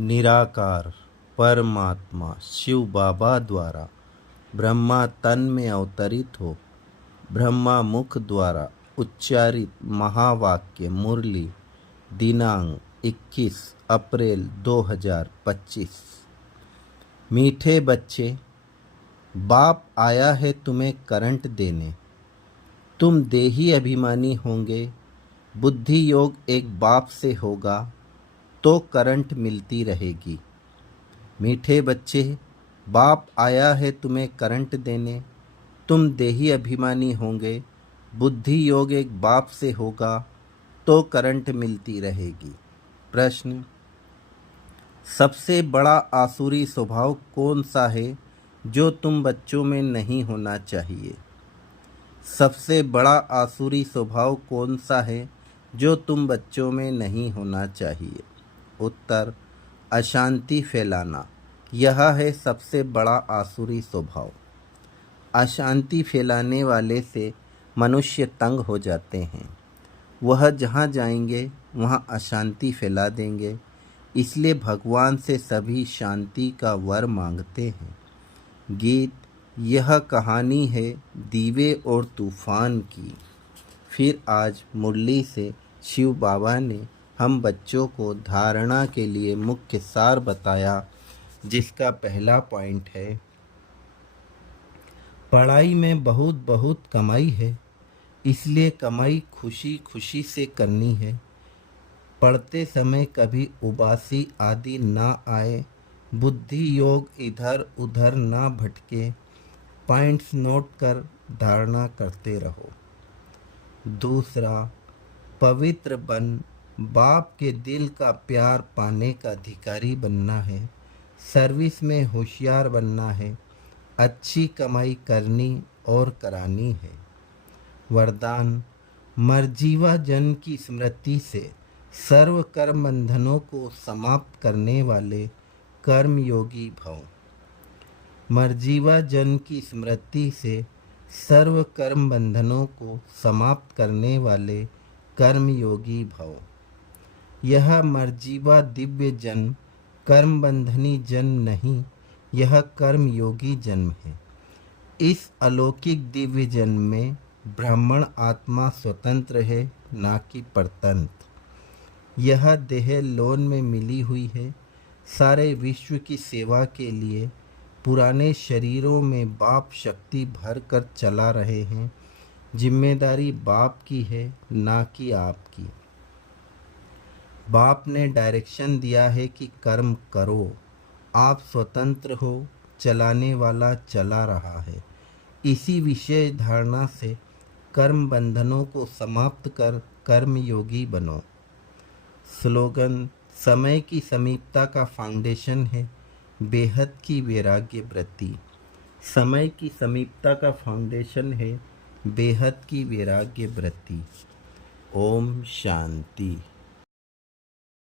निराकार परमात्मा शिव बाबा द्वारा ब्रह्मा तन में अवतरित हो ब्रह्मा मुख द्वारा उच्चारित महावाक्य मुरली दिनांक 21 अप्रैल 2025। मीठे बच्चे, बाप आया है तुम्हें करंट देने। तुम देही अभिमानी होंगे, बुद्धि योग एक बाप से होगा तो करंट मिलती रहेगी। मीठे बच्चे, बाप आया है तुम्हें करंट देने। तुम देही अभिमानी होंगे, बुद्धि योग एक बाप से होगा तो करंट मिलती रहेगी। प्रश्न, सबसे बड़ा आसुरी स्वभाव कौन सा है जो तुम बच्चों में नहीं होना चाहिए? सबसे बड़ा आसुरी स्वभाव कौन सा है जो तुम बच्चों में नहीं होना चाहिए? उत्तर, अशांति फैलाना। यह है सबसे बड़ा आसुरी स्वभाव। अशांति फैलाने वाले से मनुष्य तंग हो जाते हैं। वह जहाँ जाएंगे वहाँ अशांति फैला देंगे। इसलिए भगवान से सभी शांति का वर मांगते हैं। गीत, यह कहानी है दीवे और तूफान की। फिर आज मुरली से शिव बाबा ने हम बच्चों को धारणा के लिए मुख्य सार बताया, जिसका पहला पॉइंट है, पढ़ाई में बहुत बहुत कमाई है, इसलिए कमाई खुशी खुशी से करनी है। पढ़ते समय कभी उबासी आदि ना आए, बुद्धि योग इधर उधर ना भटके, पॉइंट्स नोट कर धारणा करते रहो। दूसरा, पवित्र बन बाप के दिल का प्यार पाने का अधिकारी बनना है। सर्विस में होशियार बनना है। अच्छी कमाई करनी और करानी है। वरदान, मरजीवा जन की स्मृति से सर्व कर्म बंधनों को समाप्त करने वाले कर्मयोगी भव। मरजीवा जन की स्मृति से सर्व कर्म बंधनों को समाप्त करने वाले कर्मयोगी भव। यह मरजीवा दिव्य जन्म कर्म बंधनी जन्म नहीं, यह कर्मयोगी जन्म है। इस अलौकिक दिव्य जन्म में ब्राह्मण आत्मा स्वतंत्र है, ना कि परतंत्र। यह देह लोन में मिली हुई है। सारे विश्व की सेवा के लिए पुराने शरीरों में बाप शक्ति भर कर चला रहे हैं। जिम्मेदारी बाप की है, ना कि आपकी। बाप ने डायरेक्शन दिया है कि कर्म करो। आप स्वतंत्र हो, चलाने वाला चला रहा है। इसी विशेष धारणा से कर्म बंधनों को समाप्त कर कर्म योगी बनो। स्लोगन, समय की समीपता का फाउंडेशन है बेहद की वैराग्य वृत्ति। समय की समीपता का फाउंडेशन है बेहद की वैराग्य वृत्ति। ओम शांति।